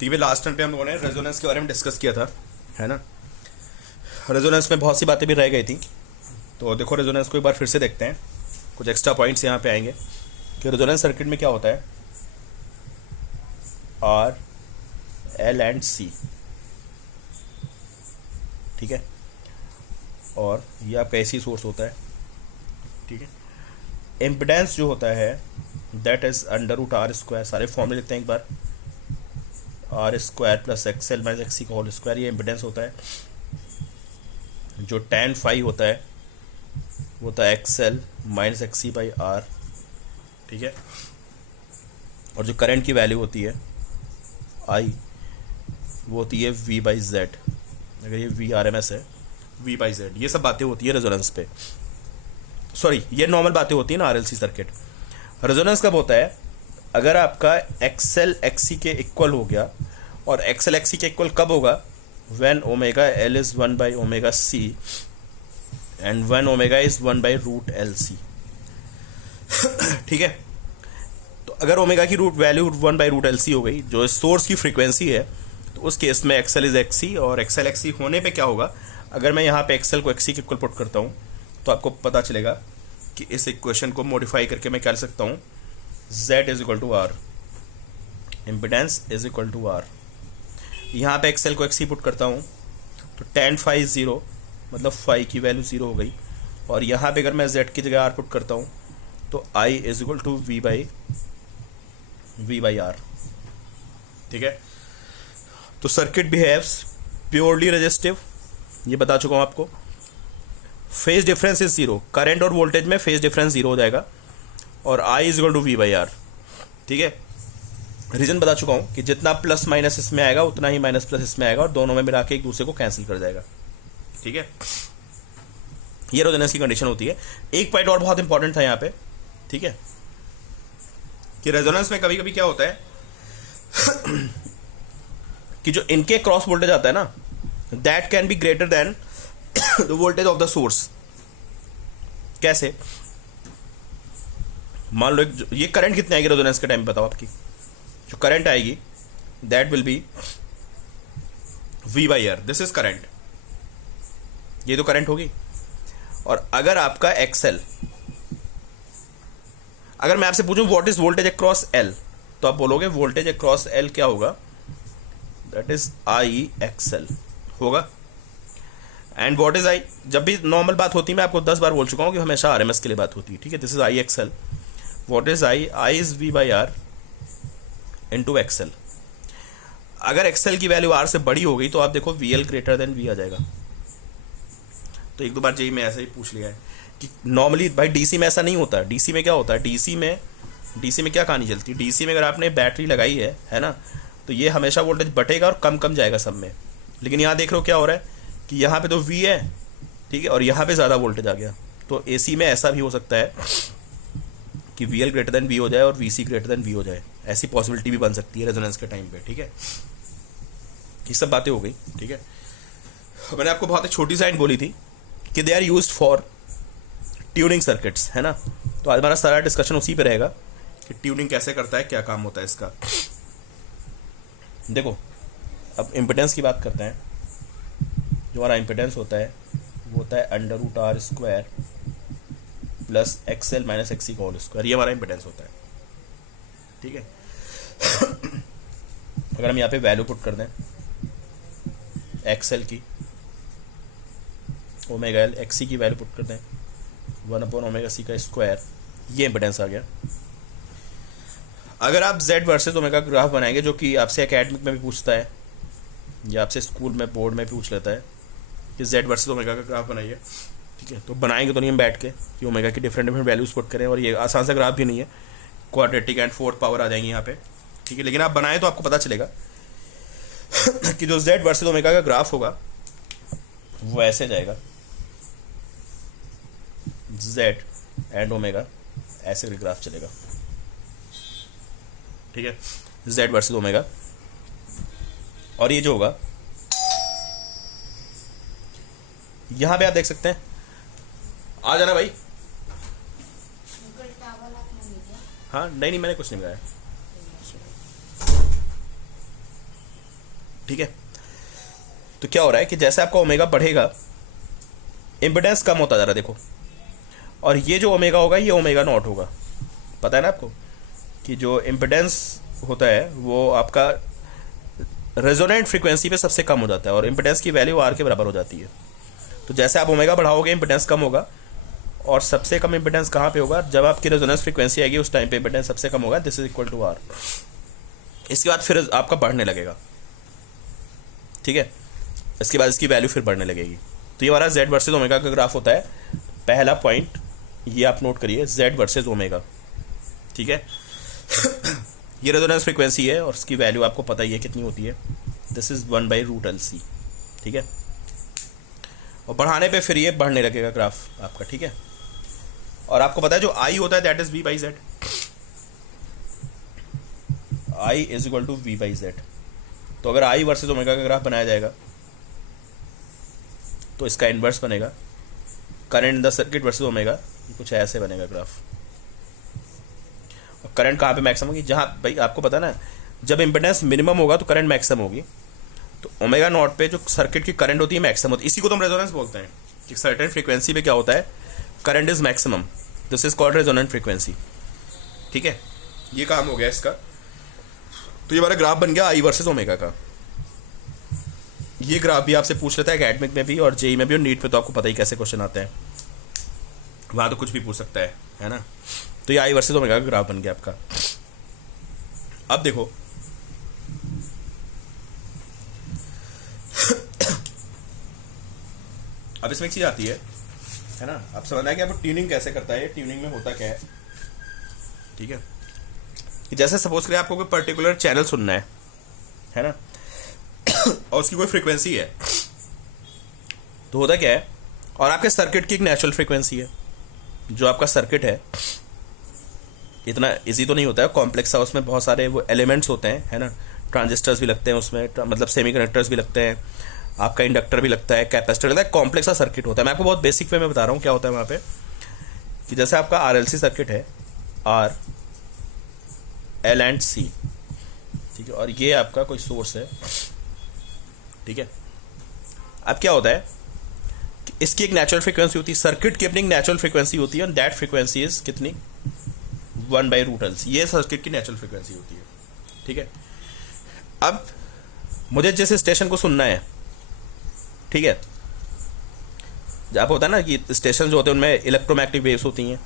तो ये last time पे हम लोगों ने रेजोनेंस के बारे में डिस्कस किया था, है ना। रेजोनेंस में बहुत सी बातें भी रह गई थी, तो देखो रेजोनेंस को एक बार फिर से देखते हैं। कुछ एक्स्ट्रा पॉइंट्स यहाँ पे आएंगे कि रेजोनेंस सर्किट में क्या होता है। आर, एल एंड सी, ठीक है, और ये आपका एसी सोर्स होता है, ठीक है। इम्पिडेंस जो होता है that is under root R square, सारे फॉर्मूले लिखते हैं एक बार, R square plus XL minus XC का होल स्क्वायर, ये इम्पिडेंस होता है। जो tan फाई होता है वो होता है XL minus XC by R, ठीक है। और जो करंट की वैल्यू होती है आई, वो होती है वी बाई जेड, अगर ये वी आर एम एस है, वी बाई जेड। ये सब बातें होती है रेजोनेंस पे, सॉरी ये नॉर्मल बातें होती है ना आरएलसी सर्किट। रेजोनेंस कब होता है? अगर आपका एक्सएल एक्सी के इक्वल हो गया, और एक्सएल एक्सी के इक्वल कब होगा? When omega L is 1 by omega C and when omega is 1 by root L C, ठीक है। तो अगर ओमेगा की root value 1 by root L C हो गई, जो सोर्स की फ्रीक्वेंसी है, तो उस केस में एक्सएल इज एक्सी, और एक्सएल एक्सी होने पे क्या होगा? अगर मैं यहाँ पे एक्सएल को एक्सी के इक्वल पुट करता हूँ तो आपको पता चलेगा कि इस इक्वेशन को मॉडिफाई करके मैं क्या लिख सकता हूँ, Z is equal to R, impedance is equal to R. यहाँ पे एक्सएल को एक्सी पुट करता हूँ तो tan फाई 0, मतलब फाई की वैल्यू 0 हो गई, और यहाँ पे अगर मैं Z की जगह R पुट करता हूँ तो I is equal to V by R, ठीक है। तो सर्किट बिहेव्स प्योरली रेजिस्टिव, ये बता चुका हूँ आपको। फेज डिफरेंस इज 0, करंट और वोल्टेज में फेज डिफरेंस 0 हो जाएगा, और I is equal to V by R, ठीक है। रीजन बता चुका हूँ कि जितना प्लस माइनस इसमें आएगा उतना ही माइनस प्लस इसमें आएगा, और दोनों में मिला के एक दूसरे को कैंसिल कर जाएगा, ठीक है। ये रेजोनेंस की कंडीशन होती है। एक पॉइंट और बहुत इंपॉर्टेंट था यहाँ पे, ठीक है, कि रेजोनेंस में कभी कभी क्या होता है कि जो इनके क्रॉस वोल्टेज आता है ना, that can be greater than the voltage of the source. कैसे? मान लो ये करंट कितनी आएगी रेजोनेंस के टाइम बताओ आपकी, जो करंट आएगी that will be V by R, this is current, ये तो करंट होगी। और अगर आपका एक्सएल, अगर मैं आपसे पूछूं what is voltage across L, तो आप बोलोगे वोल्टेज अक्रॉस एल क्या होगा? दैट इज आई एक्सएल होगा। एंड व्हाट इज आई? जब भी नॉर्मल बात होती है, मैं आपको 10 बार बोल चुका हूं कि हमेशा आरएमएस के लिए बात होती है, ठीक है। This is I XL. What is I? I is V by R into XL. अगर एक्सएल की वैल्यू आर से बड़ी हो गई तो आप देखो VL ग्रेटर देन V आ जाएगा। तो एक दो बार यही मैं ऐसा ही पूछ लिया है कि नॉर्मली भाई डीसी में ऐसा नहीं होता। डीसी में क्या होता है? डीसी में क्या कहानी चलती है? डीसी में अगर आपने बैटरी लगाई है ना, तो ये हमेशा वोल्टेज बटेगा और कम कम जाएगा सब में। लेकिन यहाँ देख रहे हो क्या हो रहा है कि यहाँ पे तो V है, ठीक है, और यहाँ पे ज़्यादा वोल्टेज आ गया। तो AC में ऐसा भी हो सकता है कि VL ग्रेटर देन V हो जाए और VC ग्रेटर देन V हो जाए, ऐसी पॉसिबिलिटी भी बन सकती है रेजोनेंस के टाइम पे, ठीक है। ये सब बातें हो गई, ठीक है। मैंने आपको बहुत एक छोटी साइन बोली थी कि they are used for tuning circuits, है ना। तो आज हमारा सारा डिस्कशन उसी पे रहेगा कि ट्यूनिंग कैसे करता है, क्या काम होता है इसका। देखो अब इम्पिडेंस की बात करते हैं। जो हमारा इम्पिडेंस होता है वो होता है under root R square plus XL minus XC का होल स्क्वायर, ये हमारा इम्पिडेंस होता है, ठीक है। अगर हम यहाँ पे वैल्यू पुट कर दें एक्सएल की, ओमेगा एल, एक्सी की वैल्यू पुट कर दें 1 अपॉन ओमेगा सी का स्क्वायर, ये इम्पिडेंस आ गया। अगर आप Z वर्सेस ओमेगा का ग्राफ बनाएंगे, जो कि आपसे एकेडमिक में भी पूछता है या आपसे स्कूल में बोर्ड में पूछ लेता है कि Z वर्सेस ओमेगा का ग्राफ बनाइए, ठीक है, तो बनाएंगे तो नहीं हम बैठ के कि ओमेगा की डिफरेंट डिफरेंट वैल्यूज पुट करें, और ये आसान सा ग्राफ भी नहीं है, क्वाड्रेटिक एंड फोर्थ पावर आ जाएंगी यहाँ पे, ठीक है। लेकिन आप बनाएं तो आपको पता चलेगा कि जो Z वर्सेस ओमेगा का ग्राफ होगा वो ऐसे जाएगा, Z एंड ओमेगा ऐसे ग्राफ चलेगा, ठीक है, Z वर्सेस ओमेगा। और ये जो होगा यहां पे आप देख सकते हैं, आ जाना भाई। हाँ नहीं मैंने कुछ नहीं लगाया। ठीक है। तो क्या हो रहा है कि जैसे आपका ओमेगा बढ़ेगा इम्पिडेंस कम होता जा रहा है, देखो, और ये जो ओमेगा होगा ये ओमेगा नॉट होगा। पता है ना आपको कि जो इम्पिडेंस होता है वो आपका रेजोनेंट फ्रीक्वेंसी पे सबसे कम हो जाता है और इम्पिडेंस की वैल्यू आर के बराबर हो जाती है। तो जैसे आप ओमेगा बढ़ाओगे इम्पिडेंस कम होगा, और सबसे कम इम्पिडेंस कहाँ पे होगा, जब आपकी रेजोनेंस फ्रीक्वेंसी आएगी उस टाइम पे इम्पिडेंस सबसे कम होगा, this is equal to R. इसके बाद फिर आपका बढ़ने लगेगा, ठीक है, इसके बाद इसकी वैल्यू फिर बढ़ने लगेगी। तो ये हमारा जेड वर्सेज ओमेगा का ग्राफ होता है। पहला पॉइंट ये आप नोट करिए, जेड वर्सेज ओमेगा, ठीक है। ये रेजोनेंस फ्रीक्वेंसी है और इसकी वैल्यू आपको पता ही है कितनी होती है, दिस इज 1/√LC, ठीक है। और बढ़ाने पे फिर ये बढ़ने लगेगा ग्राफ आपका, ठीक है। और आपको पता है जो आई होता है that is V/Z, I is equal to V/Z। तो अगर आई वर्सेज ओमेगा का ग्राफ बनाया जाएगा तो इसका इनवर्स बनेगा, current in the circuit versus omega, कुछ ऐसे बनेगा ग्राफ। और करंट कहाँ पे मैक्सिमम होगी, जहाँ भाई आपको पता ना जब इम्पिडेंस मिनिमम होगा तो करंट मैक्सिमम होगी। तो ओमेगा नॉट पे जो सर्किट की करंट होती है मैक्सिमम होती है, इसी को तो हम रेजोनेंस बोलते हैं कि सर्टेन फ्रीक्वेंसी पे क्या होता है, current is maximum, this is called resonant frequency, ठीक है। ये काम हो गया इसका। तो ये हमारा ग्राफ बन गया आई वर्सेस ओमेगा का। ये ग्राफ भी आपसे पूछ लेता है एकेडमिक में भी और जेई में भी, और नीट पे तो आपको पता ही कैसे क्वेश्चन आते हैं, वहां तो कुछ भी पूछ सकता है ना। तो ये आई वर्सेस ओमेगा का ग्राफ बन गया आपका। अब देखो अब इसमें एक चीज आती है ना, आप समझना है कि आपको ट्यूनिंग कैसे करता है, ट्यूनिंग में होता क्या है, ठीक है। जैसे सपोज करें आपको कोई पर्टिकुलर चैनल सुनना है ना, और उसकी कोई फ्रीक्वेंसी है, तो होता क्या है, और आपके सर्किट की एक नेचुरल फ्रीक्वेंसी है। जो आपका सर्किट है इतना इजी तो नहीं होता है, कॉम्प्लेक्स है, उसमें बहुत सारे वो एलिमेंट्स होते हैं, है ना, ट्रांजिस्टर्स भी लगते हैं उसमें, मतलब सेमीकंडक्टर्स भी लगते हैं, आपका इंडक्टर भी लगता है, कैपेसिटर लगता है, कॉम्प्लेक्स सा सर्किट होता है। मैं आपको बहुत बेसिक वे में बता रहा हूँ क्या होता है वहाँ पे, कि जैसे आपका RLC सर्किट है, R, L एंड C, ठीक है, और ये आपका कोई सोर्स है, ठीक है। अब क्या होता है कि इसकी एक नेचुरल फ्रीक्वेंसी होती है, सर्किट की अपनी नेचुरल फ्रीक्वेंसी होती है, और दैट फ्रीक्वेंसी इज कितनी, 1/√LC, ये सर्किट की नेचुरल फ्रीक्वेंसी होती है, ठीक है। अब मुझे जिस स्टेशन को सुनना है, ठीक है, जब होता है ना कि स्टेशन जो होते हैं उनमें इलेक्ट्रोमैग्नेटिक वेव्स होती हैं,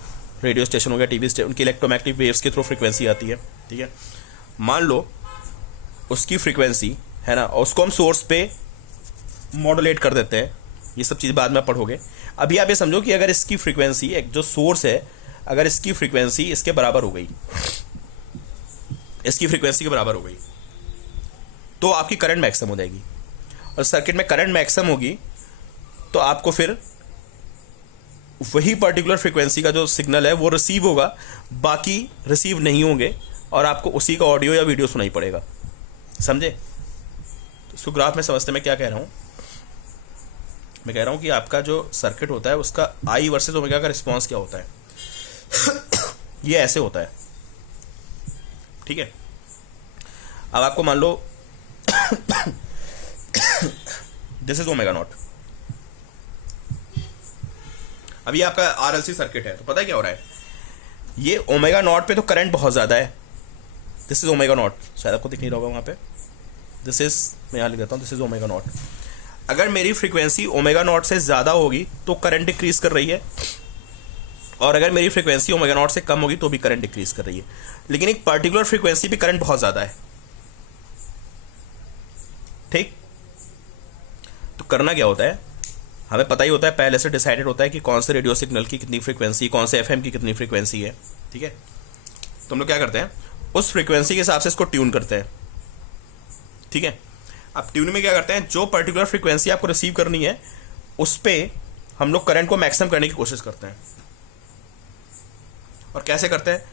रेडियो स्टेशन हो गया, टीवी स्टेशन, उनकी इलेक्ट्रोमैग्नेटिक वेव्स के थ्रू फ्रीक्वेंसी आती है, ठीक है। मान लो उसकी फ्रीक्वेंसी है ना, और उसको हम सोर्स पे मॉडुलेट कर देते हैं, ये सब चीज़ बाद में पढ़ोगे। अभी आप ये समझो कि अगर इसकी फ्रीक्वेंसी, एक जो सोर्स है, अगर इसकी फ्रीक्वेंसी इसके बराबर हो गई, इसकी फ्रीक्वेंसी के बराबर हो गई, तो आपकी करंट मैक्सिमम हो जाएगी। और सर्किट में करंट मैक्सिमम होगी तो आपको फिर वही पर्टिकुलर फ्रीक्वेंसी का जो सिग्नल है वो रिसीव होगा, बाकी रिसीव नहीं होंगे, और आपको उसी का ऑडियो या वीडियो सुनाई पड़ेगा, समझे। तो इसको ग्राफ में समझते मैं क्या कह रहा हूँ, मैं कह रहा हूँ कि आपका जो सर्किट होता है उसका आई वर्सेस ओमेगा का रिस्पॉन्स क्या होता है ये ऐसे होता है, ठीक है। अब आपको मान लो दिस इज ओमेगा नॉट, अभी आपका RLC सर्किट है, तो पता है क्या हो रहा है, ये ओमेगा नॉट पे तो करंट बहुत ज्यादा है, दिस इज ओमेगा नॉट, शायद आपको दिख नहीं रहा होगा वहां पे, दिस इज, मैं यहां लिख देता हूं, दिस इज ओमेगा नॉट। अगर मेरी फ्रीक्वेंसी ओमेगा नॉट से ज्यादा होगी तो करंट डिक्रीज कर रही है, और अगर मेरी फ्रीक्वेंसी ओमेगा नॉट से कम होगी तो भी करंट डिक्रीज कर रही है, लेकिन एक पर्टिकुलर फ्रीक्वेंसी पे करंट बहुत ज्यादा है, ठीक। तो करना क्या होता है, हमें पता ही होता है, पहले से डिसाइडेड होता है कि कौन से रेडियो सिग्नल की कितनी फ्रीक्वेंसी, कौन से FM की कितनी फ्रीक्वेंसी है, ठीक है। तो हम लोग क्या करते हैं, उस फ्रीक्वेंसी के हिसाब से इसको ट्यून करते हैं, ठीक है। अब ट्यून में क्या करते हैं, जो पर्टिकुलर फ्रीक्वेंसी आपको रिसीव करनी है उस पर हम लोग करंट को मैक्सिमम करने की कोशिश करते हैं। और कैसे करते हैं,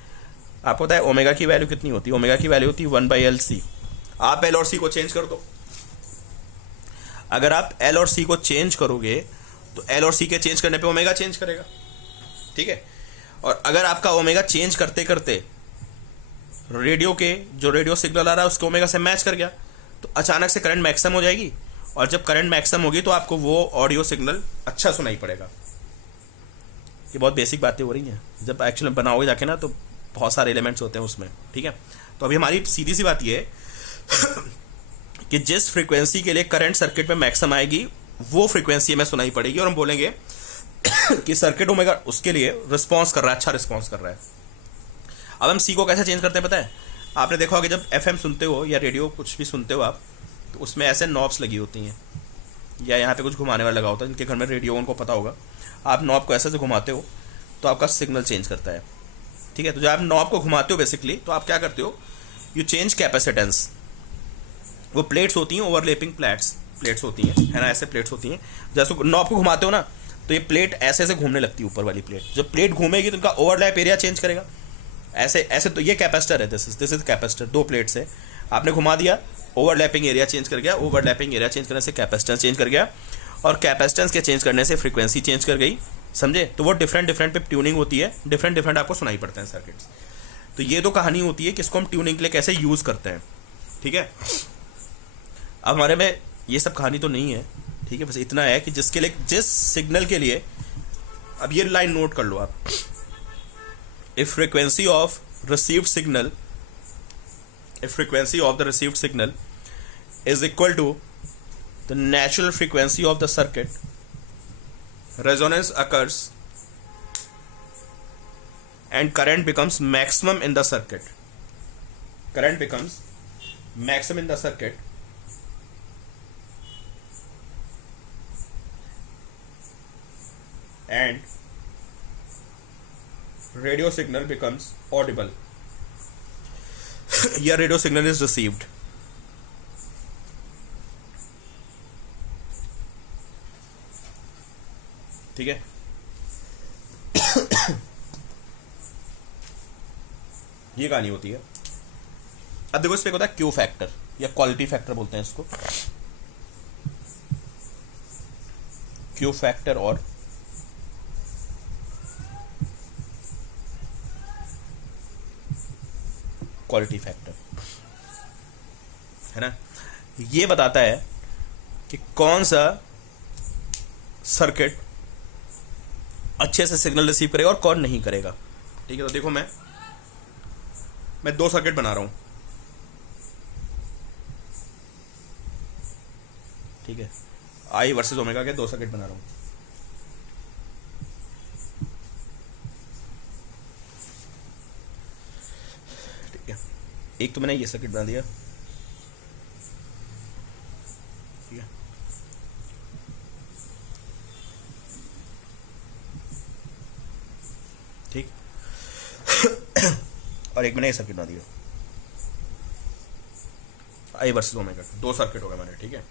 आपको पता है ओमेगा की वैल्यू कितनी होती है, ओमेगा की वैल्यू होती है 1/LC। आप L और C को चेंज कर दो, अगर आप L और C को चेंज करोगे तो L और C के चेंज करने पे ओमेगा चेंज करेगा, ठीक है। और अगर आपका ओमेगा चेंज करते करते रेडियो के जो रेडियो सिग्नल आ रहा है उसके ओमेगा से मैच कर गया, तो अचानक से करंट मैक्सिमम हो जाएगी, और जब करंट मैक्सिमम होगी तो आपको वो ऑडियो सिग्नल अच्छा सुनाई पड़ेगा। ये बहुत बेसिक बातें हो रही हैं, जब एक्चुअली बनाओगे जाके ना तो बहुत सारे एलिमेंट्स होते हैं उसमें, ठीक है। तो अभी हमारी सीधी सी बात ये है कि जिस फ्रीक्वेंसी के लिए करंट सर्किट में मैक्सिमम आएगी वो फ्रीक्वेंसी हमें सुनाई पड़ेगी, और हम बोलेंगे कि सर्किट ओमेगा उसके लिए रिस्पॉन्स कर रहा है, अच्छा रिस्पॉन्स कर रहा है। अब हम सी को कैसे चेंज करते हैं पता है? आपने देखा होगा जब एफएम सुनते हो या रेडियो कुछ भी सुनते हो आप, तो उसमें ऐसे नॉब्स लगी होती हैं, या यहाँ पे कुछ घुमाने वाला लगा होता है। जिनके घर में रेडियो उनको पता होगा, आप नॉब को ऐसे से घुमाते हो तो आपका सिग्नल चेंज करता है, ठीक है। तो जब आप नॉब को घुमाते हो बेसिकली, तो आप क्या करते हो, यू चेंज कैपेसिटेंस। वो प्लेट्स होती हैं, ओवरलैपिंग प्लेट्स होती हैं, है ना, ऐसे प्लेट्स होती हैं। जैसे नॉब को घुमाते हो ना, तो ये प्लेट ऐसे ऐसे घूमने लगती है, ऊपर वाली प्लेट। जब प्लेट घूमेगी तो उनका ओवरलैप एरिया चेंज करेगा, ऐसे ऐसे। तो ये कैपेसिटर है, दिस इज कैपेसिटर। दो प्लेट्स है, आपने घुमा दिया, ओवरलैपिंग एरिया चेंज कर गया, ओवरलैपिंग एरिया चेंज करने से कैपेसिटेंस चेंज कर गया, और कैपेसिटेंस के चेंज करने से फ्रीक्वेंसी चेंज कर गई, समझे। तो वो डिफरेंट पे ट्यूनिंग होती है, डिफरेंट आपको सुनाई पड़ते हैं सर्किट्स। तो ये तो कहानी होती है कि इसको हम ट्यूनिंग के लिए कैसे यूज करते हैं, ठीक है। अब हमारे में ये सब कहानी तो नहीं है, ठीक है। बस इतना है कि जिसके लिए, जिस सिग्नल के लिए, अब ये लाइन नोट कर लो आप, if frequency of received signal, if frequency of the received signal is equal to the natural frequency of the circuit, resonance occurs and current becomes maximum in the circuit. Current becomes maximum in the circuit and radio signal becomes audible. या radio signal is received, ठीक है। ये कहानी होती है। अब देखो, इस पे होता है क्यू फैक्टर या क्वालिटी फैक्टर बोलते हैं इसको, क्यू फैक्टर और क्वालिटी फैक्टर, है ना। ये बताता है कि कौन सा सर्किट अच्छे से सिग्नल रिसीव करेगा और कौन नहीं करेगा, ठीक है। तो देखो, मैं दो सर्किट बना रहा हूं, ठीक है। आई वर्सेस ओमेगा के दो सर्किट बना रहा हूं। एक तो मैंने ये सर्किट बना दिया, ठीक है। ठीक और एक मैंने ये सर्किट बना दिया, आई वर्सेस ओमेगा, दो सर्किट हो गए मैंने, ठीक है।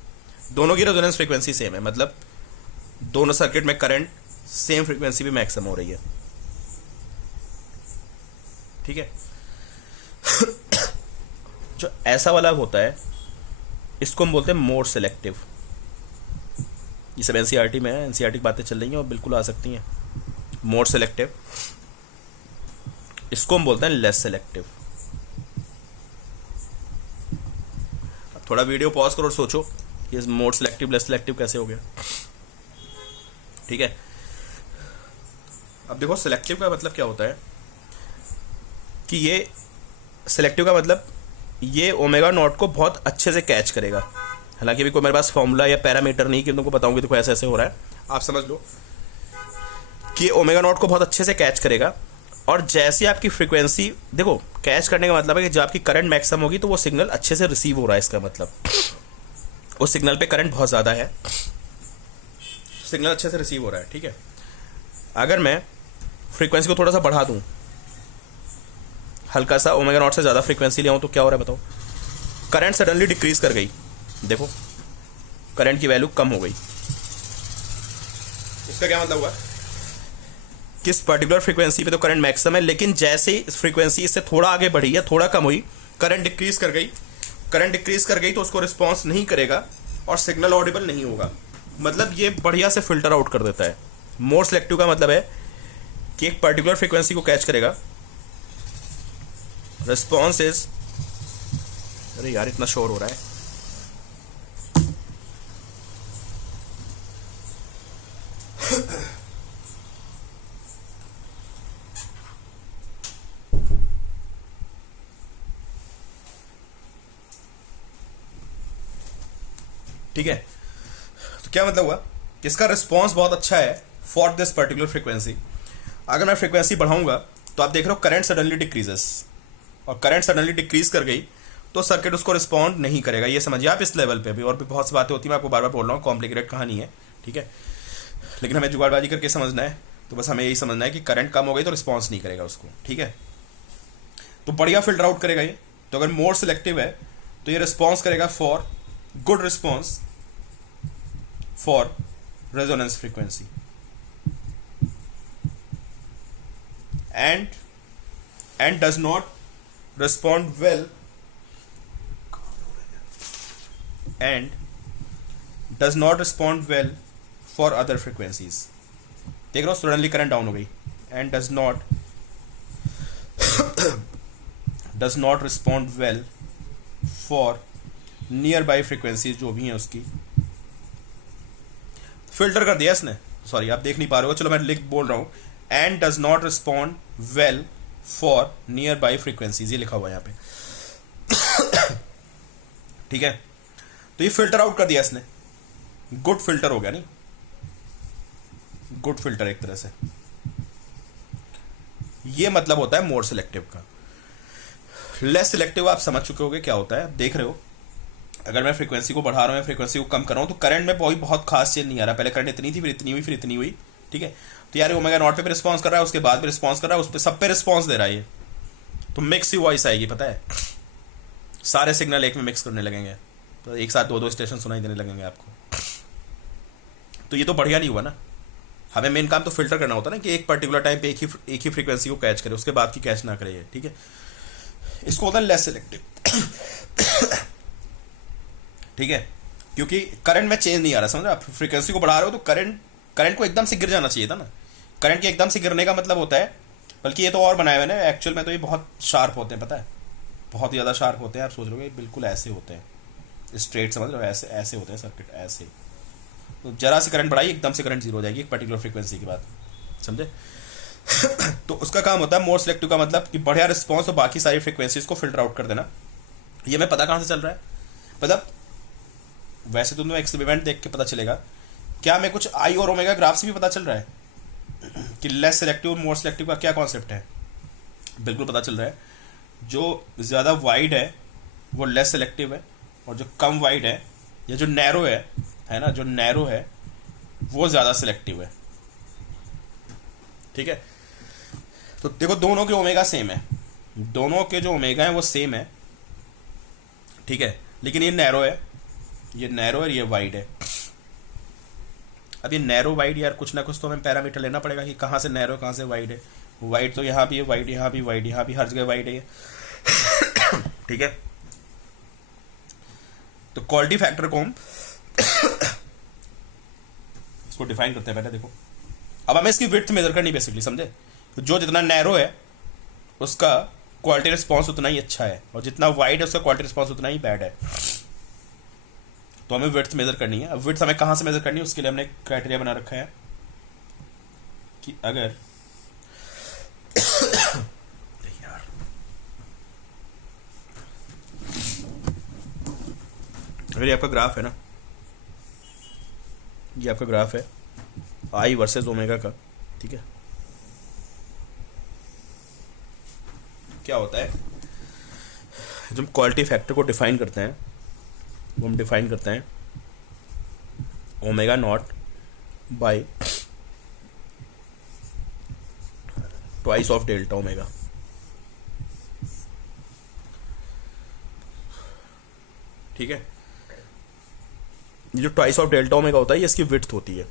दोनों की रेजोनेंस फ्रीक्वेंसी सेम है, मतलब दोनों सर्किट में करंट सेम फ्रीक्वेंसी पे मैक्सिमम हो रही है, ठीक है। जो ऐसा वाला होता है इसको हम बोलते हैं मोड सेलेक्टिव। ये सब एनसीईआरटी में है, एनसीईआरटी की बातें चल रही हैं और बिल्कुल आ सकती हैं। मोड सेलेक्टिव, इसको हम बोलते हैं लेस सेलेक्टिव। अब थोड़ा वीडियो पॉज करो और सोचो ये मोड सेलेक्टिव लेस सेलेक्टिव कैसे हो गया, ठीक है। अब देखो, सेलेक्टिव का मतलब क्या होता है कि ये सेलेक्टिव का मतलब ये ओमेगा नॉट को बहुत अच्छे से कैच करेगा। हालांकि अभी कोई मेरे पास फॉर्मूला या पैरामीटर नहीं कि तुमको बताऊंगी तो ऐसे ऐसे हो रहा है, आप समझ लो कि ओमेगा नॉट को बहुत अच्छे से कैच करेगा। और जैसे आपकी फ्रीक्वेंसी, देखो कैच करने का मतलब है कि जब आपकी करंट मैक्सिमम होगी तो वो सिग्नल अच्छे से रिसीव हो रहा है, इसका मतलब उस सिग्नल पे करंट बहुत ज़्यादा है, सिग्नल अच्छे से रिसीव हो रहा है, ठीक है। अगर मैं फ्रीक्वेंसी को थोड़ा सा बढ़ा दूँ, हल्का सा ओमेगा नॉट से ज़्यादा फ्रीक्वेंसी ले आऊँ, तो क्या हो रहा है बताओ, करंट सडनली डिक्रीज कर गई। देखो करंट की वैल्यू कम हो गई। इसका क्या मतलब हुआ, किस पर्टिकुलर फ्रीक्वेंसी पे तो करंट मैक्सिमम है, लेकिन जैसे इस फ्रीक्वेंसी इससे थोड़ा आगे बढ़ी या थोड़ा कम हुई, करंट डिक्रीज कर गई। करंट डिक्रीज कर गई तो उसको रिस्पॉन्स नहीं करेगा और सिग्नल ऑडिबल नहीं होगा। मतलब ये बढ़िया से फिल्टर आउट कर देता है। मोड सेलेक्टिव का मतलब है कि एक पर्टिकुलर फ्रीक्वेंसी को कैच करेगा, रिस्पॉन्स इज, अरे यार इतना शोर हो रहा है, ठीक है, तो क्या मतलब हुआ कि इसका रिस्पॉन्स बहुत अच्छा है फॉर दिस पर्टिकुलर फ्रीक्वेंसी। अगर मैं फ्रीक्वेंसी बढ़ाऊंगा तो आप देख रहे हो करंट सडनली डिक्रीजेस, और करंट सडनली डिक्रीज कर गई तो सर्किट उसको रिस्पॉन्ड नहीं करेगा। ये समझिए आप इस लेवल पे भी, और भी बहुत सी बातें होती हैं, मैं आपको बार बार बोल रहा हूँ, कॉम्प्लिकेटेड कहानी है, ठीक है, लेकिन हमें जुगाड़बाजी करके समझना है। तो बस हमें यही समझना है कि करंट कम हो गई तो रिस्पॉन्स नहीं करेगा उसको, ठीक है, तो बढ़िया फिल्टर आउट करेगा ये। तो अगर मोर सिलेक्टिव है तो ये रिस्पॉन्स करेगा for good response for resonance frequency, and does not respond well for other frequencies। देख रहे हो सडनली करंट डाउन हो गई, and does not respond well for nearby frequencies, जो भी हैं उसकी फिल्टर कर दिया इसने। सॉरी आप देख नहीं पा रहे हो, चलो मैं लिख बोल रहा हूं, and does not respond well for nearby frequencies, ये लिखा हुआ है यहाँ पे। ठीक है, तो ये फिल्टर आउट कर दिया इसने, गुड फिल्टर हो गया, नहीं गुड फिल्टर एक तरह से। ये मतलब होता है मोर सिलेक्टिव का। लेस सिलेक्टिव आप समझ चुके होगे क्या होता है, देख रहे हो अगर मैं फ्रीक्वेंसी को बढ़ा रहा हूँ, फ्रीक्वेंसी को कम कर रहा हूँ, तो करंट में बहुत खास चेंज नहीं आ रहा। पहले करंट इतनी थी, फिर इतनी हुई, फिर इतनी हुई, ठीक है, तो यार ओमेगा नॉट पे भी रिस्पॉन्स कर रहा है, उसके बाद भी रिस्पॉन्स कर रहा है, उस पर सब पे रिस्पॉन्स दे रहा है ये, तो मिक्स ही वॉइस आएगी, पता है, सारे सिग्नल एक में मिक्स करने लगेंगे, तो एक साथ दो स्टेशन सुनाई देने लगेंगे आपको। तो ये तो बढ़िया नहीं हुआ ना। हमें मेन काम तो फिल्टर करना होता है ना, कि एक पर्टिकुलर टाइम पे एक ही फ्रीक्वेंसी को कैच करे, उसके बाद की कैच ना करे, ठीक है, इसको होता है लेस सिलेक्टिव। ठीक है, क्योंकि करंट में चेंज नहीं आ रहा, समझ रहे, आप फ्रीक्वेंसी को बढ़ा रहे हो तो करंट को एकदम से गिर जाना चाहिए था ना। करंट के एकदम से गिरने का मतलब होता है, बल्कि ये तो और बनाए हुए ना एक्चुअल में, तो ये बहुत शार्प होते हैं, पता है, बहुत ज़्यादा शार्प होते हैं। आप सोच रहे हो बिल्कुल ऐसे होते हैं, स्ट्रेट, समझ रहे हो, ऐसे ऐसे होते हैं सर्किट, ऐसे। तो जरा सी करंट बढ़ाई, एकदम से करंट जीरो हो जाएगी एक पर्टिकुलर फ्रीक्वेंसी के बाद, समझे। तो उसका काम होता है मोर सिलेक्टिव का मतलब कि बढ़िया रिस्पॉन्स और बाकी सारी फ्रीक्वेंसीज को फिल्टर आउट कर देना। ये मैं पता कहाँ से चल रहा है, मतलब वैसे तो तुम्हें एक्सपेरिमेंट देख के पता चलेगा, क्या मैं कुछ आई और ओमेगा ग्राफ से भी पता चल रहा है कि लेस सिलेक्टिव और मोर सिलेक्टिव का क्या कॉन्सेप्ट है। बिल्कुल पता चल रहा है, जो ज़्यादा वाइड है वो लेस सिलेक्टिव है, और जो कम वाइड है या जो नैरो है ना, जो नैरो है वो ज़्यादा सिलेक्टिव है, ठीक है। तो देखो दोनों के ओमेगा सेम है, दोनों के जो ओमेगा है वो सेम है, ठीक है, लेकिन ये नैरो है, ये नैरो है, ये वाइड है। अब ये नैरो वाइड, यार कुछ ना कुछ तो हमें पैरामीटर लेना पड़ेगा कि कहाँ से नैरो कहाँ से वाइड है। वाइड तो यहाँ भी है, वाइड यहाँ भी, वाइड यहाँ भी, हर जगह वाइड है ये। ठीक है, तो क्वालिटी फैक्टर को हम इसको डिफाइन करते हैं पहले। देखो अब हमें इसकी विड्थ मेजर करनी बेसिकली, समझे, तो जो जितना नैरो है उसका क्वालिटी रिस्पॉन्स उतना ही अच्छा है, और जितना वाइड है उसका क्वालिटी रिस्पॉन्स उतना ही बैड है। तो हमें विड्थ मेजर करनी है। अब विड्थ हमें कहाँ से मेजर करनी है, उसके लिए हमने क्राइटेरिया बना रखा है कि अगर यार अगर ये आपका ग्राफ है ना, ये आपका ग्राफ है आई वर्सेस ओमेगा का, ठीक है, क्या होता है जब हम क्वालिटी फैक्टर को डिफाइन करते हैं, वो हम डिफाइन करते हैं omega naught bye twice of delta omega. ठीक है, ये जो ट्वाइस ऑफ डेल्टा ओमेगा होता है ये इसकी विड्थ होती है।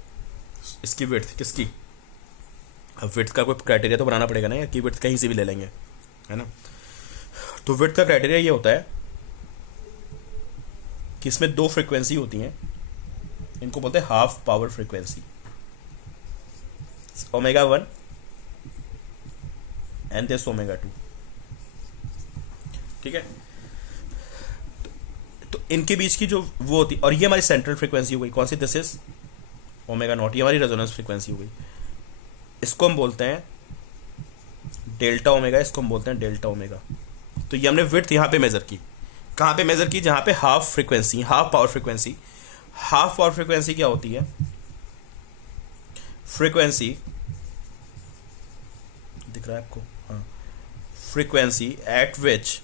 इसकी विड्थ किसकी, अब विड्थ का कोई क्राइटेरिया तो बनाना पड़ेगा ना, या कि विड्थ कहीं से भी ले लेंगे, है ना। तो विड्थ का क्राइटेरिया ये होता है कि इसमें दो फ्रीक्वेंसी होती हैं, इनको बोलते हैं half power frequency, omega 1 and this omega 2, ठीक है। तो इनके बीच की जो वो होती, और ये हमारी सेंट्रल फ्रीक्वेंसी हो गई, कौन सी, दिस इज ओमेगा नॉट, ये हमारी रेजोनेंस फ्रीक्वेंसी हो गई। इसको हम बोलते हैं डेल्टा ओमेगा, इसको हम बोलते हैं डेल्टा ओमेगा। तो ये हमने विड्थ यहाँ पे मेजर की, कहाँ पे मेजर की, जहाँ पे half frequency, half power frequency, half power frequency क्या होती है? फ्रीक्वेंसी दिख रहा है आपको? हाँ, फ्रीक्वेंसी एट विच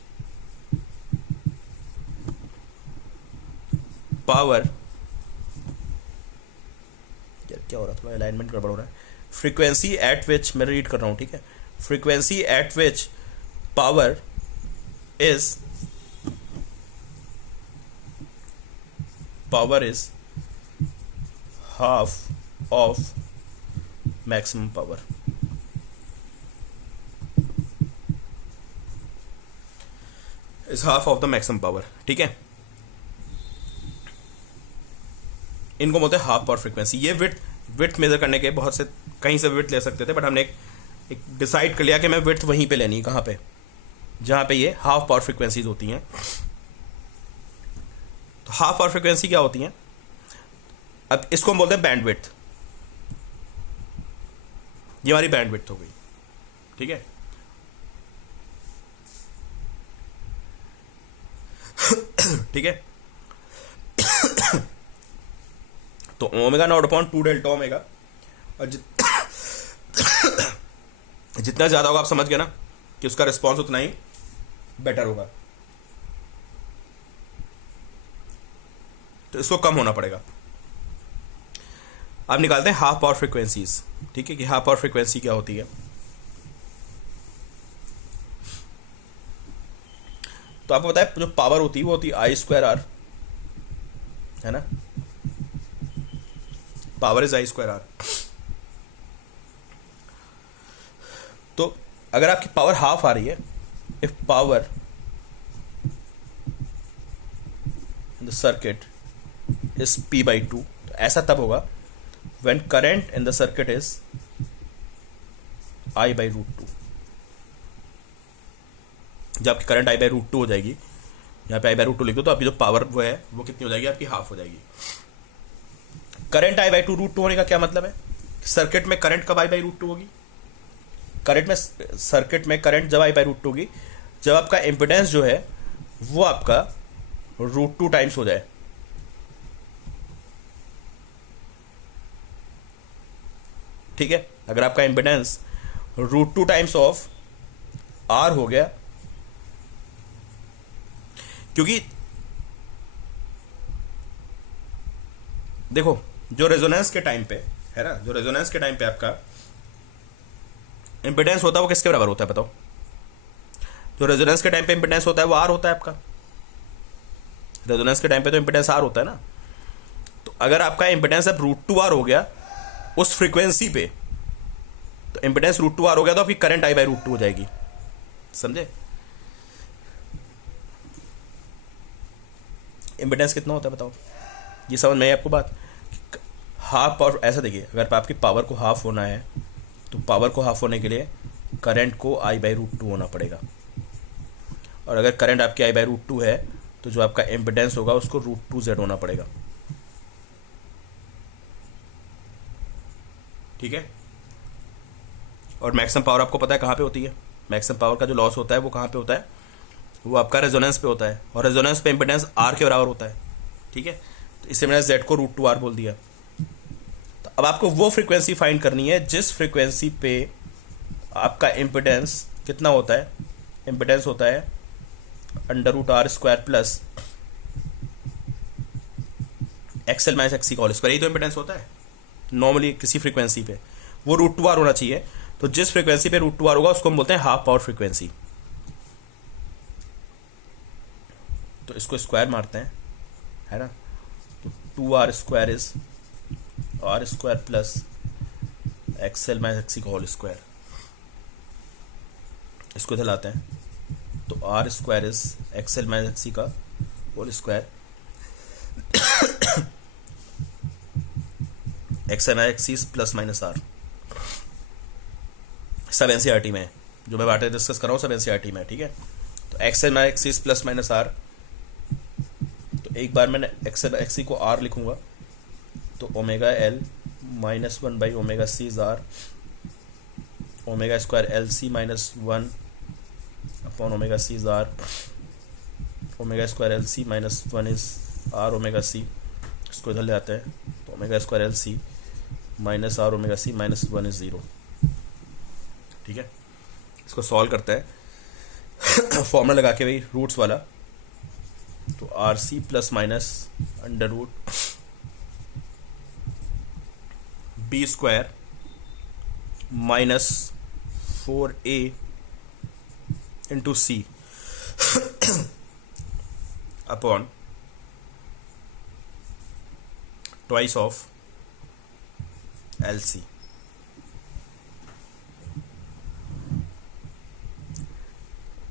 पावर, यार क्या हो रहा है, थोड़ा अलाइनमेंट गड़बड़ हो रहा है। फ्रीक्वेंसी एट विच, मैं रीड कर रहा हूं, ठीक है। Frequency eight which power is half of maximum power. Is half of the maximum power, ठीक है। इनको बोलते हैं हाफ पावर फ्रीक्वेंसी। ये विड्थ मेजर करने के बहुत से, कहीं से विड्थ ले सकते थे, बट हमने एक डिसाइड कर लिया कि मैं विड्थ वहीं पे लेनी है, कहाँ पे, जहाँ पे ये हाफ पावर फ्रीक्वेंसीज होती हैं। तो हाफ पावर फ्रीक्वेंसी क्या होती हैं? अब इसको हम बोलते हैं बैंडविड्थ। ये हमारी बैंडविड्थ हो गई, ठीक है। ठीक है, तो omega naught upon 2 delta omega, और जितना ज्यादा होगा, आप समझ गए ना कि उसका रिस्पॉन्स उतना ही बेटर होगा, तो इसको कम होना पड़ेगा। अब निकालते हैं हाफ पावर फ्रीक्वेंसीज, ठीक है, कि हाफ पावर फ्रीक्वेंसी क्या होती है। तो आपको पता है जो पावर होती है वो होती है आई स्क्वायर आर, है ना। Power is I square R. तो अगर आपकी पावर हाफ आ रही है, if power in the circuit is P/2, तो ऐसा तब होगा when current in the circuit is I/√2। जब आपकी करंट I/√2 हो जाएगी, यहाँ पे I/√2 लिख दो, तो आपकी जो पावर वो है वो कितनी हो जाएगी? आपकी हाफ हो जाएगी। करंट I/√2 होने का क्या मतलब है? सर्किट में करंट कब I/√2 होगी? सर्किट में करंट जब I/√2 होगी, जब आपका इम्पिडेंस जो है वो आपका √2 टाइम्स हो जाए। ठीक है, अगर आपका इम्पिडेंस √2 टाइम्स ऑफ आर हो गया, क्योंकि देखो जो रेजोनेंस के टाइम पे है ना, जो रेजोनेंस के टाइम पे आपका इम्पिडेंस होता है वो किसके बराबर होता है बताओ? जो रेजोनेंस के टाइम पे इम्पिडेंस होता है वो आर होता है आपका। रेजोनेंस के टाइम पे तो इम्पिडेंस आर होता है ना। तो अगर आपका इम्पिडेंस अब √2 आर हो गया उस फ्रीक्वेंसी पे, तो इम्पिडेंस √2 आर हो गया तो आपकी करंट I/√2 हो जाएगी। समझे? इम्पिडेंस कितना होता है बताओ? ये समझ में आई आपको बात? हाफ पावर, ऐसा देखिए, अगर आपकी पावर को हाफ होना है तो पावर को हाफ होने के लिए करंट को I/√2 होना पड़ेगा, और अगर करंट आपकी I/√2 है तो जो आपका इम्पिडेंस होगा उसको √2Z होना पड़ेगा। ठीक है, और मैक्सिमम पावर आपको पता है कहाँ पे होती है? मैक्सिमम पावर का जो लॉस होता है वो कहाँ पे होता है? वो आपका रेजोनेंस पे होता है, और रेजोनेंस पे इम्पिडेंस आर के बराबर होता है। ठीक है, तो इससे मैंने जेड को √2R बोल दिया। तो अब आपको वो फ्रीक्वेंसी फाइंड करनी है जिस फ्रीक्वेंसी पे आपका इम्पिडेंस कितना होता है? इम्पिडेंस होता है √R² प्लस XL - XC का होल स्क्वायर। यही तो इम्पिडेंस होता है नॉर्मली किसी फ्रीक्वेंसी पे, वो √2R होना चाहिए। तो जिस फ्रीक्वेंसी पे √2R होगा उसको हम बोलते हैं हाफ पावर फ्रीक्वेंसी। तो इसको स्क्वायर मारते हैं, है ना, तो 2R² is R² plus XL - XC का होल स्क्वायर। इसको इधर लाते हैं, तो R² इज XL - XC का whole square, XL - XC plus minus R। सब NCERT में है, जो मैं बातें डिस्कस कर रहा हूँ सब NCERT में है। ठीक है, तो XL - XC plus minus R, तो एक बार मैंने XL - XC को R लिखूंगा, तो ω/L - 1/ωc is R, ω² LC - 1 upon ωc is R, ω² LC - 1 is R ωc। इसको इधर ले आते हैं तो omega square L C minus R omega C minus 1 is 0। ठीक है, इसको सॉल्व करते हैं फॉर्मूला लगा के भाई रूट्स वाला, तो R C plus minus under root B square minus 4a into C upon twice of L C.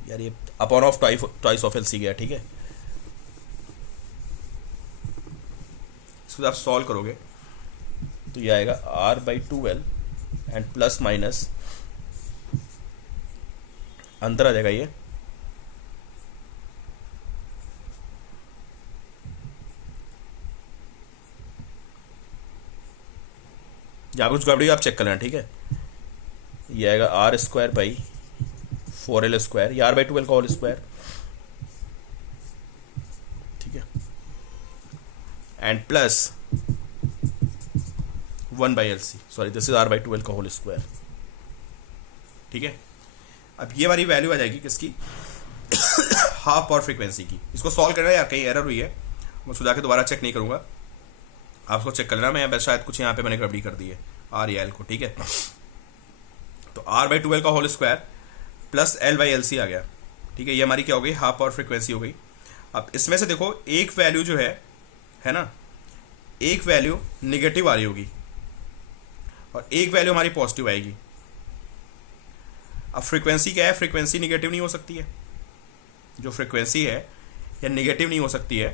यार ये upon of twice of L C गया। ठीक है, इसको आप सॉल्व करोगे तो ये आएगा r by 12 and plus minus अंतर आ जाएगा ये या कुछ गड़बड़ी आप चेक कर लेना। ठीक है, ये आएगा R square by 4l square, या r बाई 12 का होल स्क्वायर। ठीक है, and plus 1 by L C, sorry this is r by 12 का होल स्क्वायर। ठीक है, अब ये वाली वैल्यू आ जाएगी किसकी, हाफ पावर फ्रीक्वेंसी की। इसको सॉल्व करना है यार, कहीं एरर हुई है, मैं उसको जाके दोबारा चेक नहीं करूंगा, आप उसको चेक कर लेना। मैं बस शायद कुछ यहाँ पे मैंने गड़बड़ी कर दी है आर या एल को। ठीक है, तो r बाई 12 का whole square plus l by L C आ गया। ठीक है, ये हमारी क्या हो गई, हाफ पावर फ्रीक्वेंसी हो गई। अब इसमें से देखो एक वैल्यू जो है ना, एक वैल्यू निगेटिव आ रही होगी और एक वैल्यू हमारी पॉजिटिव आएगी। अब फ्रीक्वेंसी क्या है, फ्रीक्वेंसी निगेटिव नहीं हो सकती है, जो फ्रीक्वेंसी है या निगेटिव नहीं हो सकती है,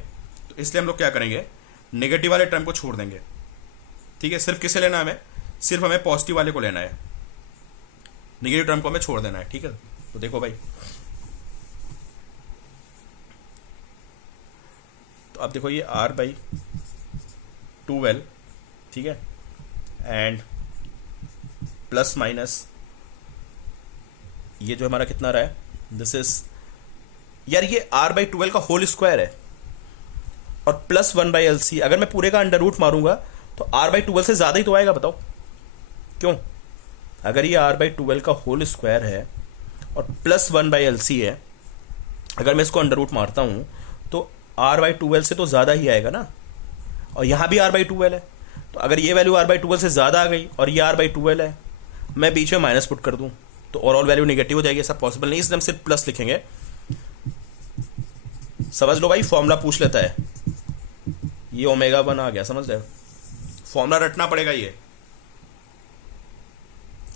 तो इसलिए हम लोग क्या करेंगे, नेगेटिव वाले टर्म को छोड़ देंगे। ठीक है, सिर्फ किसे लेना है हमें, सिर्फ हमें पॉजिटिव वाले को लेना है, नेगेटिव टर्म को हमें छोड़ देना है। ठीक है, तो देखो भाई, तो अब देखो ये r बाई 12, ठीक है, एंड प्लस माइनस ये जो हमारा कितना रहा है, दिस इज, यार ये r बाई 12 का होल स्क्वायर है और प्लस 1 बाई एल सी। अगर मैं पूरे का अंडर रूट मारूंगा तो r बाई 12 से ज़्यादा ही तो आएगा, बताओ क्यों। अगर ये r बाई 12 का होल स्क्वायर है और प्लस 1 बाई एल सी है, अगर मैं इसको अंडर रूट मारता हूं तो r बाई 12 से तो ज़्यादा ही आएगा ना, और यहाँ भी r बाई 12 है। तो अगर ये वैल्यू r बाई 12 से ज़्यादा आ गई और ये r बाई 12 है, मैं बीच में माइनस पुट कर दूं तो ओवरऑल वैल्यू नेगेटिव हो जाएगी। ऐसा पॉसिबल नहीं, इसलिए हम सिर्फ प्लस लिखेंगे। समझ लो भाई, फॉर्मूला पूछ लेता है, ये ओमेगा 1 आ गया, समझ रहे हो, फॉर्मूला रटना पड़ेगा, ये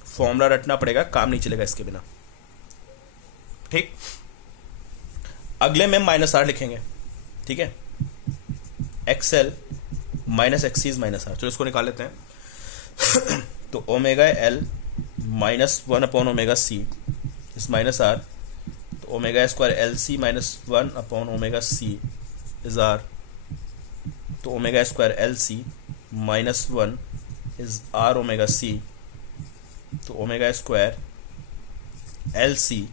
फॉर्मूला रटना पड़ेगा, काम नहीं चलेगा इसके बिना। ठीक, अगले में माइनस आर लिखेंगे। ठीक है, XL minus XC is minus R, चलो इसको निकाल लेते हैं। तो omega L minus 1 upon omega C is minus R, तो omega square L C minus 1 upon omega C is R, तो omega square L C minus 1 is R omega C, तो omega square L C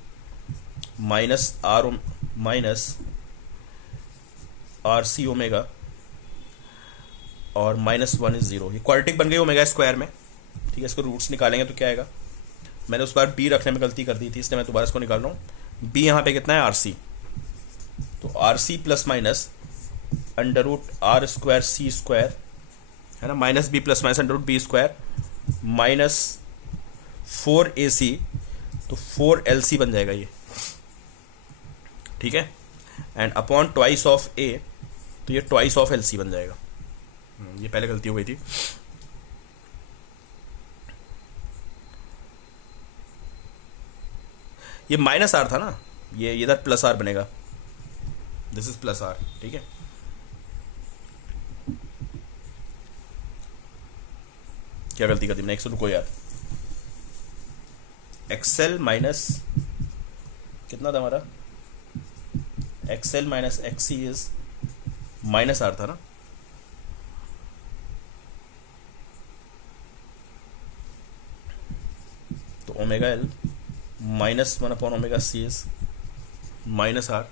minus R C omega और minus 1 is 0। ये quadratic बन गई omega square में। ठीक है, इसको रूट्स निकालेंगे तो क्या आएगा, मैंने उस बार बी रखने में गलती कर दी थी, इसलिए मैं दोबारा इसको निकाल रहा हूँ। बी यहाँ पे कितना है, आर सी, तो R C plus minus under root R square C square है ना, minus B plus minus under root B square minus 4ac, तो 4lc बन जाएगा ये। ठीक है, and upon twice of A, तो ये ट्वाइस ऑफ एल सी बन जाएगा। ये पहले गलती हो गई थी। ये माइनस आर था ना, ये इधर प्लस आर बनेगा, दिस इज प्लस आर। ठीक है, क्या गलती कर दी मैंने, एक सौ रुको यार, एक्सएल माइनस कितना था हमारा, XL minus XC is minus R था ना, तो omega L minus 1 upon omega C is minus R,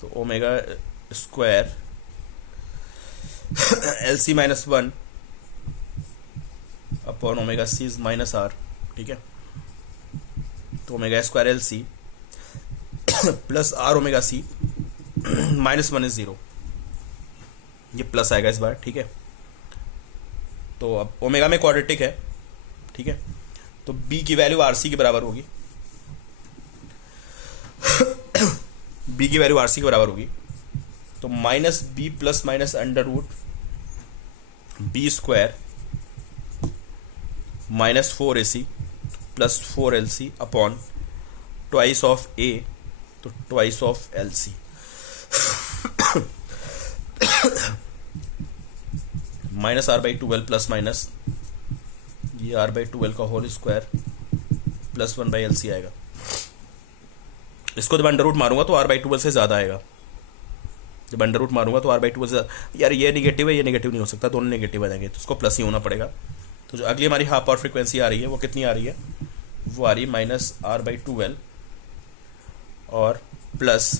तो omega square L C minus one upon omega C minus R, ठीक है। तो omega square L C plus R omega C minus one is 0, ये plus आएगा इस बार, ठीक है। तो अब ओमेगा में क्वाड्रेटिक है, ठीक है, तो बी की वैल्यू आर सी के बराबर होगी बी की वैल्यू आर सी के बराबर होगी, तो minus B plus minus under root B square minus 4ac plus 4lc upon twice of A, तो twice of lc minus R by 12 plus minus ये आर बाई 12 का whole square plus 1 by lc आएगा। इसको जब under root मारूंगा तो are by 12 से ज़्यादा आएगा, जब अंडर रूट मारूंगा तो आर बाई 12 से, यार ये नेगेटिव है, ये नेगेटिव नहीं हो सकता, दोनों नेगेटिव आ जाएंगे, तो उसको प्लस ही होना पड़ेगा। तो जो अगली हमारी हाफ पावर फ्रीक्वेंसी आ रही है वो कितनी आ रही है, वो आ रही है माइनस आर बाई 12 और प्लस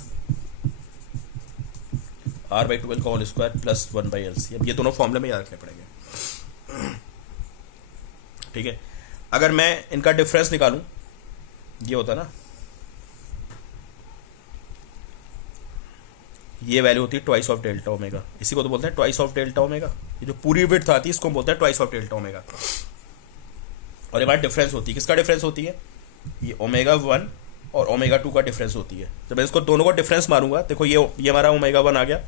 आर बाई 12 का whole square plus 1 by LC। अब ये दोनों फॉर्मूले में याद रखने पड़ेंगे, ठीक है। अगर मैं इनका डिफरेंस निकालूं, ये होता ना, ये वैल्यू होती है ट्वाइस ऑफ डेल्टा ओमेगा, इसी को तो बोलते हैं ट्वाइस ऑफ डेल्टा ओमेगा। ये जो पूरी विड्थ आती है इसको हम बोलते हैं ट्वाइस ऑफ डेल्टा ओमेगा। और ये बात डिफरेंस होती है, किसका डिफरेंस होती है, ये ओमेगा 1 और ओमेगा 2 का डिफरेंस होती है। जब मैं इसको दोनों को डिफरेंस मारूंगा, देखो ये हमारा ओमेगा 1 आ गया,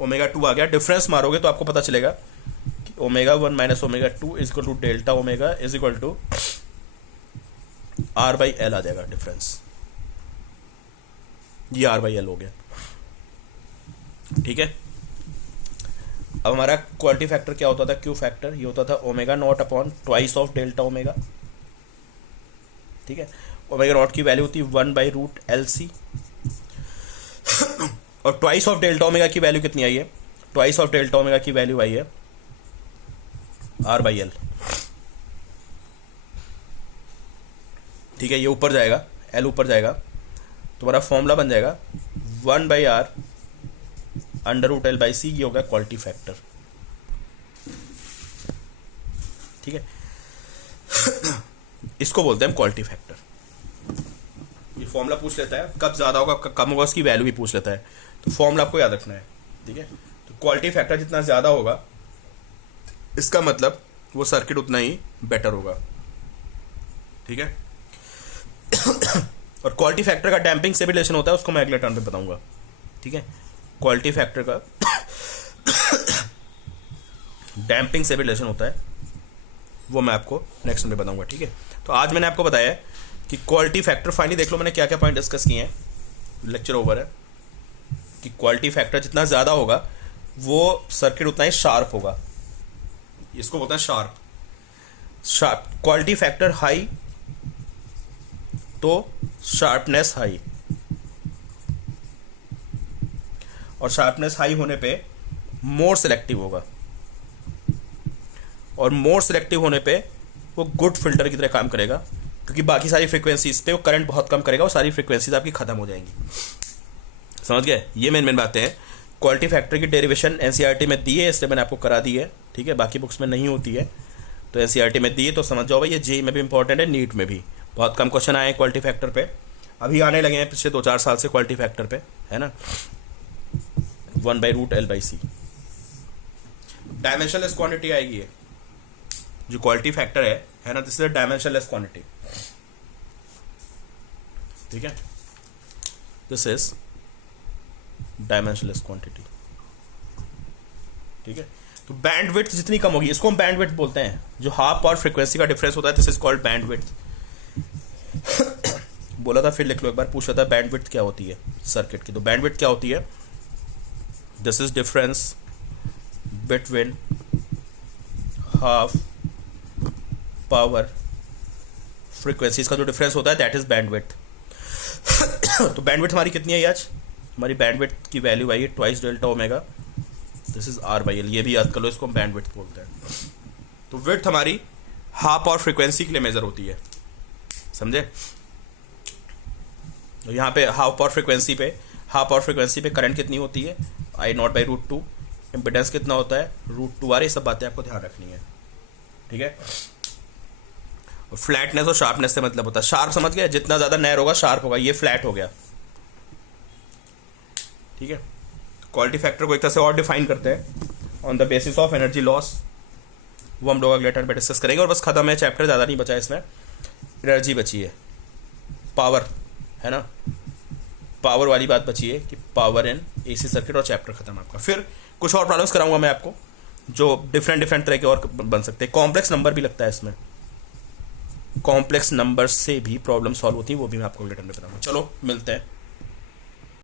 ओमेगा 2 आ गया, डिफरेंस मारोगे तो आपको पता चलेगा कि omega 1 minus omega 2 is equal to delta omega is equal to R by L आ जाएगा डिफरेंस, ये आर बाई एल हो गया, ठीक है। अब हमारा क्वालिटी फैक्टर क्या होता था, क्यू फैक्टर, ये होता था omega naught upon twice of delta omega, ठीक है। ओमेगा नॉट की वैल्यू होती है 1 बाई रूट LC और ट्वाइस ऑफ डेल्टा ओमेगा की वैल्यू कितनी आई है, ट्वाइस ऑफ डेल्टा ओमेगा की वैल्यू आई है आर बाई एल, ठीक है। ये ऊपर जाएगा, एल ऊपर जाएगा, तुम्हारा फॉर्मूला बन जाएगा 1 by R under root L by C, ये होगा क्वालिटी फैक्टर, ठीक है। इसको बोलते हैं क्वालिटी फैक्टर। ये फॉर्मूला पूछ लेता है, कब ज्यादा होगा कब कम होगा, उसकी वैल्यू भी पूछ लेता है, तो फॉर्मूला आपको याद रखना है, ठीक है। तो क्वालिटी फैक्टर जितना ज्यादा होगा इसका मतलब वो सर्किट उतना ही बेटर होगा, ठीक है। और क्वालिटी फैक्टर का डैम्पिंग से भी रिलेशन होता है, उसको मैं अगले टर्न पे बताऊंगा, ठीक है। क्वालिटी फैक्टर का डैम्पिंग से भी रिलेशन होता है, वो मैं आपको नेक्स्ट में बताऊंगा, ठीक है। तो आज मैंने आपको बताया कि क्वालिटी फैक्टर, फाइनली देख लो मैंने क्या क्या पॉइंट डिस्कस किए हैं, लेक्चर ओवर है, कि क्वालिटी फैक्टर जितना ज़्यादा होगा वो सर्किट उतना ही शार्प होगा, इसको बोलते हैं शार्प। क्वालिटी फैक्टर हाई तो शार्पनेस हाई, और शार्पनेस हाई होने पे मोर सिलेक्टिव होगा, और मोर सिलेक्टिव होने पे वो गुड फिल्टर की तरह काम करेगा, क्योंकि बाकी सारी फ्रीक्वेंसीज पे वो करंट बहुत कम करेगा और सारी फ्रीक्वेंसीज आपकी खत्म हो जाएंगी। समझ गए, ये मेन बातें हैं। क्वालिटी फैक्टर की डेरिवेशन एनसीईआरटी में दी है, इसलिए मैंने आपको करा दी है, ठीक है। बाकी बुक्स में नहीं होती है, तो एनसीईआरटी में दी है, तो समझ जाओ भाई, ये जेईई में भी इंपॉर्टेंट है, नीट में भी बहुत कम क्वेश्चन आए हैं क्वालिटी फैक्टर पे, अभी आने लगे हैं पिछले 2-4 साल से क्वालिटी फैक्टर पे, है ना। 1 by root L by C dimensionless quantity आएगी ये, जो क्वालिटी फैक्टर है ना, दिस इज डायमेंशनलेस क्वांटिटी, ठीक है। दिस इज डायमेंशनलेस क्वांटिटी, ठीक है। तो बैंडविड्थ जितनी कम होगी, इसको हम बैंडविड्थ बोलते हैं, जो हाफ पावर फ्रीक्वेंसी का डिफरेंस होता है, दिस इज कॉल्ड बैंडविड्थ। बोला था, फिर लिख लो एक बार, पूछ रहा था बैंडविड्थ क्या होती है सर्किट की, तो बैंडविड्थ क्या होती है, this is difference between half power frequencies का जो डिफरेंस होता है, दैट इज बैंडविड्थ। तो बैंडविड्थ हमारी कितनी है आज, हमारी बैंडविड्थ की वैल्यू आई है twice delta omega, this is R by L, ये भी याद कर लो, इसको हम बैंडविड्थ बोलते हैं। तो विड्थ हमारी हाफ पावर फ्रीक्वेंसी के लिए मेजर होती है, समझे। तो यहाँ पे हाफ पावर फ्रीक्वेंसी पे हाफ पावर फ्रिक्वेंसी पे करंट कितनी होती है, I naught by root two, impedance कितना होता है रूट टू आर, ये सब बातें आपको ध्यान रखनी है, ठीक है। फ्लैटनेस और शार्पनेस से मतलब होता है, शार्प समझ गया, जितना ज़्यादा नैर होगा शार्प होगा, ये फ्लैट हो गया, ठीक है। क्वालिटी फैक्टर को एक तरह से और डिफाइन करते हैं on the basis of energy loss, वो हम लोग अगले टर्न पे डिस्कस करेंगे। और बस खत्म है चैप्टर, ज़्यादा नहीं बचा है इसमें, एनर्जी बची है, पावर है ना, पावर वाली बात बची है कि पावर इन एसी सर्किट, और चैप्टर खत्म आपका। फिर कुछ और प्रॉब्लम्स कराऊंगा मैं आपको जो डिफरेंट तरह के और बन सकते हैं। कॉम्प्लेक्स नंबर भी लगता है इसमें, कॉम्प्लेक्स नंबर से भी प्रॉब्लम सॉल्व होती है, वो भी मैं आपको अगले टर्न पे बताऊंगा। चलो मिलते हैं।